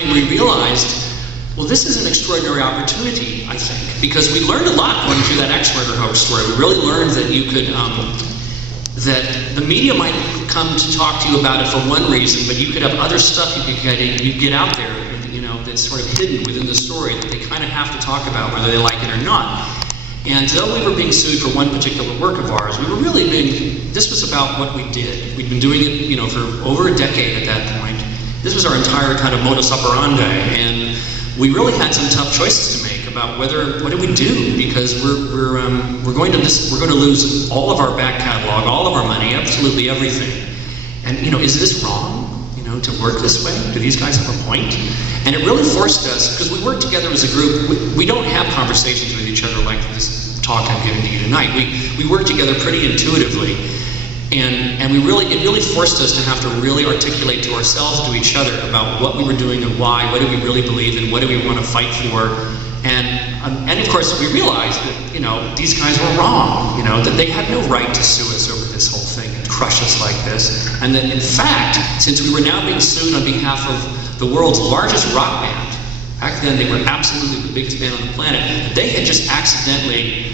We realized, well, this is an extraordinary opportunity, I think, because we learned a lot going through that X-Murder hoax story. We really learned that you could, that the media might come to talk to you about it for one reason, but you could have other stuff you could get out there, you know, that's sort of hidden within the story that they kind of have to talk about, whether they like it or not. And though we were being sued for one particular work of ours, we were really being, this was about what we did. We'd been doing it, you know, for over a decade at that point. This was our entire kind of modus operandi, and we really had some tough choices to make about what do we do, because we're going to lose all of our back catalog, all of our money, absolutely everything. And you know, is this wrong? You know, to work this way? Do these guys have a point? And it really forced us, because we work together as a group. We don't have conversations with each other like this talk I'm giving to you tonight. We work together pretty intuitively. And it really forced us to have to really articulate to ourselves, to each other, about what we were doing and why, what do we really believe in, what do we want to fight for. And of course we realized that, you know, these guys were wrong, you know, that they had no right to sue us over this whole thing and crush us like this. And that in fact, since we were now being sued on behalf of the world's largest rock band, back then they were absolutely the biggest band on the planet, they had just accidentally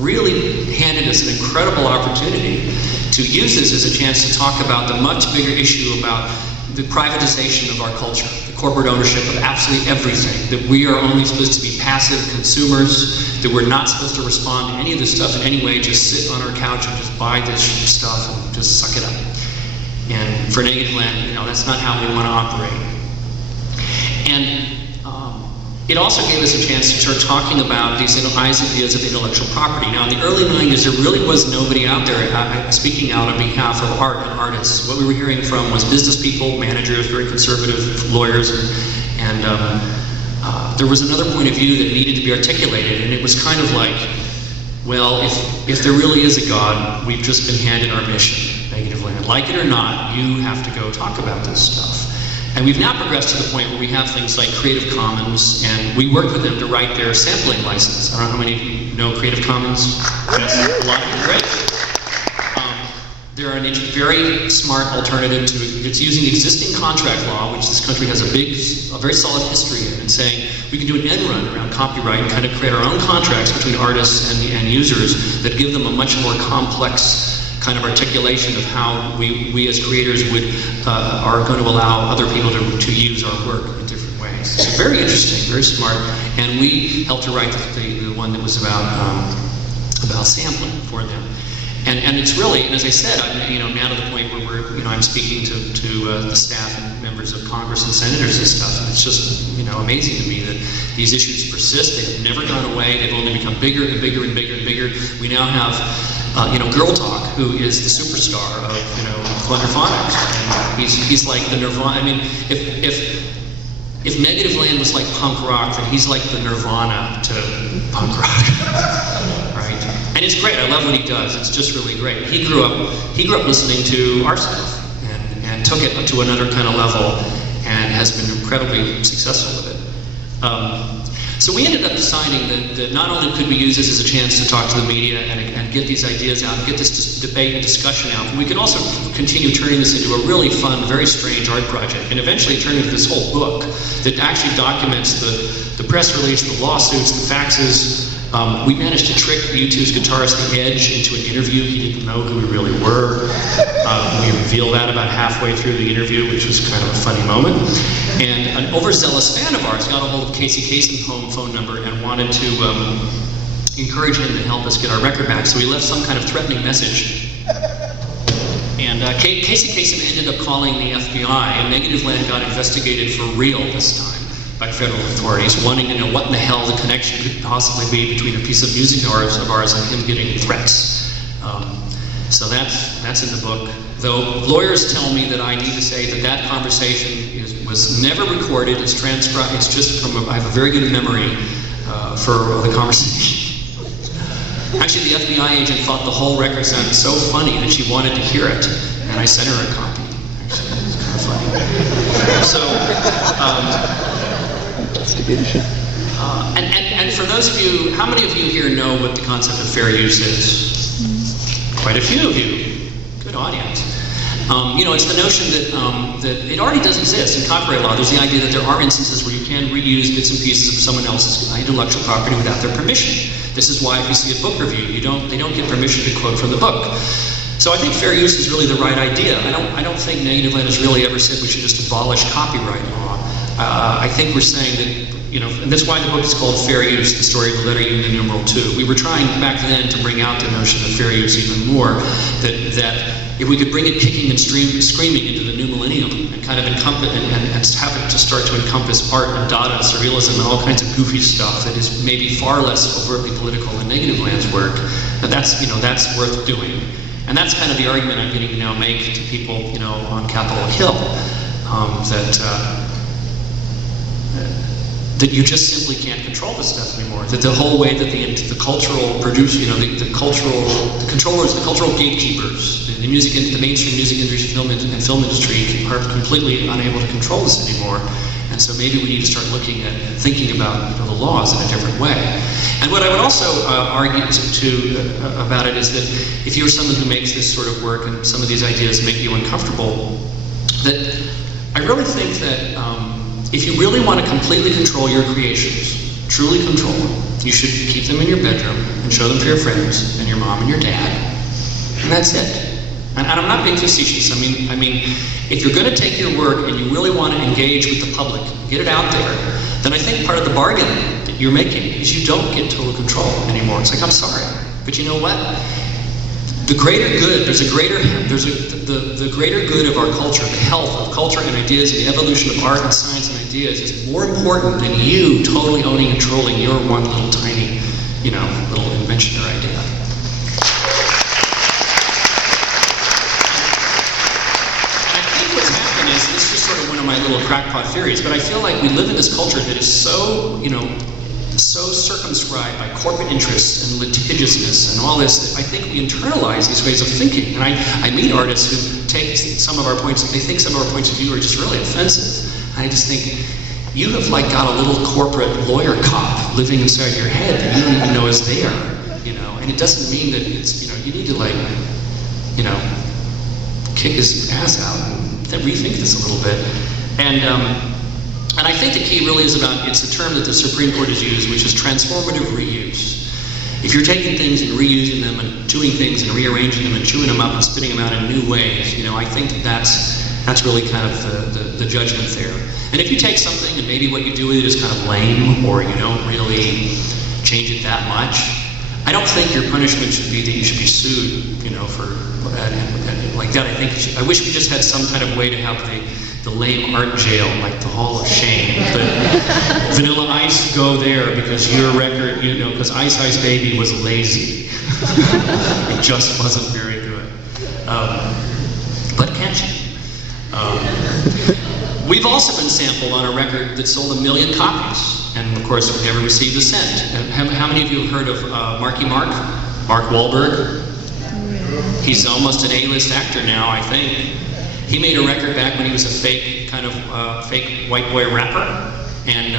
really handed us an incredible opportunity to use this as a chance to talk about the much bigger issue about the privatization of our culture, the corporate ownership of absolutely everything, that we are only supposed to be passive consumers, that we're not supposed to respond to any of this stuff in any way, just sit on our couch and just buy this stuff and just suck it up. And for Negativland, you know, that's not how we want to operate. And it also gave us a chance to start talking about these ideas of intellectual property. Now, in the early 90s, there really was nobody out there speaking out on behalf of art and artists. What we were hearing from was business people, managers, very conservative lawyers, and there was another point of view that needed to be articulated, and it was kind of like, well, if there really is a God, we've just been handed our mission, Negativland. Like it or not, you have to go talk about this stuff. And we've now progressed to the point where we have things like Creative Commons, and we work with them to write their sampling license. I don't know how many of you know Creative Commons? Yes, a lot of you, great. They're a very smart alternative to, it's using existing contract law, which this country has a very solid history in, and saying we can do an end run around copyright and kind of create our own contracts between artists and users that give them a much more complex kind of articulation of how we as creators are going to allow other people to use our work in different ways. So very interesting, very smart, and we helped to write the one that was about sampling for them. And it's really, and as I said, now to the point where I'm speaking to the staff and members of Congress and senators and stuff, and it's just amazing to me that these issues persist. They have never gone away. They've only become bigger and bigger and bigger and bigger. We now have Girl Talk, who is the superstar of Thunderphonics, and he's like the Nirvana. I mean, if Negativland was like punk rock, then he's like the Nirvana to punk rock, right? And it's great. I love what he does. It's just really great. He grew up listening to our stuff and took it to another kind of level, and has been incredibly successful with it. So we ended up deciding that not only could we use this as a chance to talk to the media and get these ideas out, and get this debate and discussion out, but we could also continue turning this into a really fun, very strange art project, and eventually turn into this whole book that actually documents the press release, the lawsuits, the faxes. We managed to trick U2's guitarist, The Edge, into an interview. He didn't know who we really were. We revealed that about halfway through the interview, which was kind of a funny moment. And an overzealous fan of ours got a hold of Casey Kasem's phone number and wanted to encourage him to help us get our record back. So he left some kind of threatening message. And Casey Kasem ended up calling the FBI, and Negativland got investigated for real this time by federal authorities, wanting to know what in the hell the connection could possibly be between a piece of music of ours and him getting threats. So that's in the book. Though lawyers tell me that I need to say that conversation was never recorded. It's transcribed. It's just I have a very good memory for the conversation. Actually, the FBI agent thought the whole record sounded so funny that she wanted to hear it, and I sent her a copy. Actually, it was kind of funny. So. And for those of you, how many of you here know what the concept of fair use is? Quite a few of you. Good audience. You know, it's the notion that it already does exist in copyright law. There's the idea that there are instances where you can reuse bits and pieces of someone else's intellectual property without their permission. This is why if you see a book review, they don't get permission to quote from the book. So I think fair use is really the right idea. I don't think Negativland has really ever said we should just abolish copyright law. I think we're saying that, you know, and that's why the book is called Fair Use, the story of the letter U in numeral 2. We were trying back then to bring out the notion of fair use even more, that if we could bring it kicking and screaming into the new millennium and kind of encompass and have it to start to encompass art and data and surrealism and all kinds of goofy stuff that is maybe far less overtly political than Negativland's work, that's worth doing. And that's kind of the argument I'm getting to now make to people, you know, on Capitol Hill, that you just simply can't control this stuff anymore. That the whole way that the cultural producer, you know, the controllers, the cultural gatekeepers, the mainstream music industry, film industry are completely unable to control this anymore. And so maybe we need to start thinking about, you know, the laws in a different way. And what I would also argue about it is that if you're someone who makes this sort of work and some of these ideas make you uncomfortable, that I really think that if you really want to completely control your creations, truly control them, you should keep them in your bedroom and show them to your friends and your mom and your dad, and that's it. And I'm not being facetious. I mean, if you're going to take your work and you really want to engage with the public, get it out there, then I think part of the bargain that you're making is you don't get total control anymore. It's like, I'm sorry, but you know what? The greater good, the greater good of our culture, the health of culture and ideas, and the evolution of art and science and ideas is more important than you totally owning and controlling your one little tiny, you know, little invention or idea. It's just sort of one of my little crackpot theories, but I feel like we live in this culture that is so, you know, so circumscribed by corporate interests and litigiousness and all this that I think we internalize these ways of thinking. And I meet artists who take some of our points, they think some of our points of view are just really offensive. And I just think, you have like got a little corporate lawyer cop living inside your head that you don't even know is there, you know, and it doesn't mean that it's, you know, you need to like, you know, kick his ass out and rethink this a little bit. And I think the key really is about, it's a term that the Supreme Court has used, which is transformative reuse. If you're taking things and reusing them and doing things and rearranging them and chewing them up and spitting them out in new ways, you know, I think that's really kind of the judgment there. And if you take something and maybe what you do with it is kind of lame, or you don't really change it that much, I don't think your punishment should be that you should be sued, you know, for like that. I wish we just had some kind of way to have the lame art jail, like the Hall of Shame. But Vanilla Ice, go there because your record, you know, because Ice Ice Baby was lazy. It just wasn't very good. But catchy. We've also been sampled on a record that sold 1 million copies. And of course, we never received a cent. And how many of you have heard of Mark Wahlberg? He's almost an A-list actor now, I think. He made a record back when he was a fake white boy rapper, and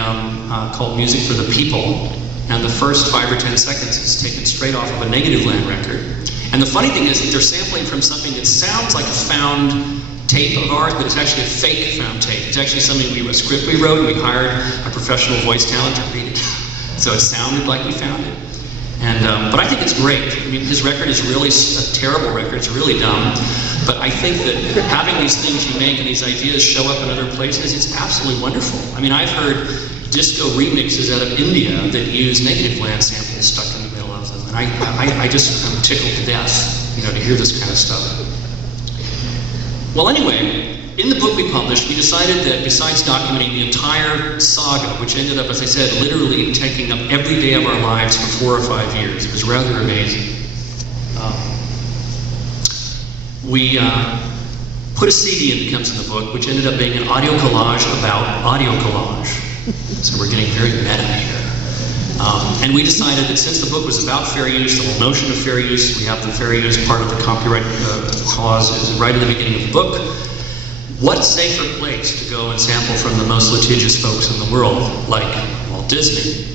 called Music for the People. And the first 5 or 10 seconds is taken straight off of a Negativland record. And the funny thing is that they're sampling from something that sounds like a found tape of ours, but it's actually a fake found tape. It's actually a script we wrote, and we hired a professional voice talent to read it. So it sounded like we found it. And, but I think it's great. I mean, his record is really a terrible record. It's really dumb. But I think that having these things you make and these ideas show up in other places, it's absolutely wonderful. I mean, I've heard disco remixes out of India that use Negativland samples stuck in the middle of them. And I just am tickled to death, you know, to hear this kind of stuff. Well, anyway, in the book we published, we decided that besides documenting the entire saga, which ended up, as I said, literally taking up every day of our lives for 4 or 5 years, it was rather amazing. We put a CD in that comes in the book, which ended up being an audio collage about audio collage. So we're getting very meta here. And we decided that since the book was about fair use, the whole notion of fair use, we have the fair use part of the copyright clause is right at the beginning of the book. What safer place to go and sample from the most litigious folks in the world, like Walt Disney,